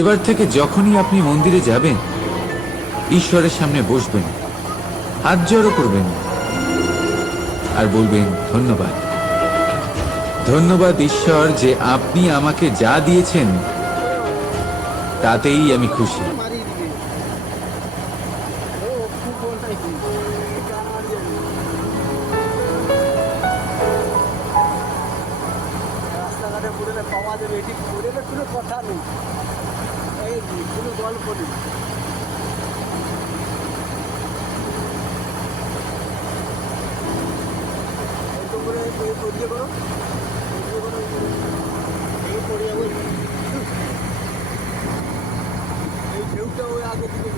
এবার থেকে যখনই আপনি মন্দিরে যাবেন, ঈশ্বরের সামনে বসবেন, হাত জড়ো করবেন আর বলবেন, ধন্যবাদ, ধন্যবাদ ঈশ্বর যে আপনি আমাকে যা দিয়েছেন তাতেই আমি খুশি। রাস্তাঘাটে ঘুরে পাওয়া যাবে, এটি ঘুরে কোনো কথা নেই, এই কোনো গল্প নেই। করে পরিচয় করো, এই পড়ে যাবো, এই ঢেউটা ওই আগে থেকে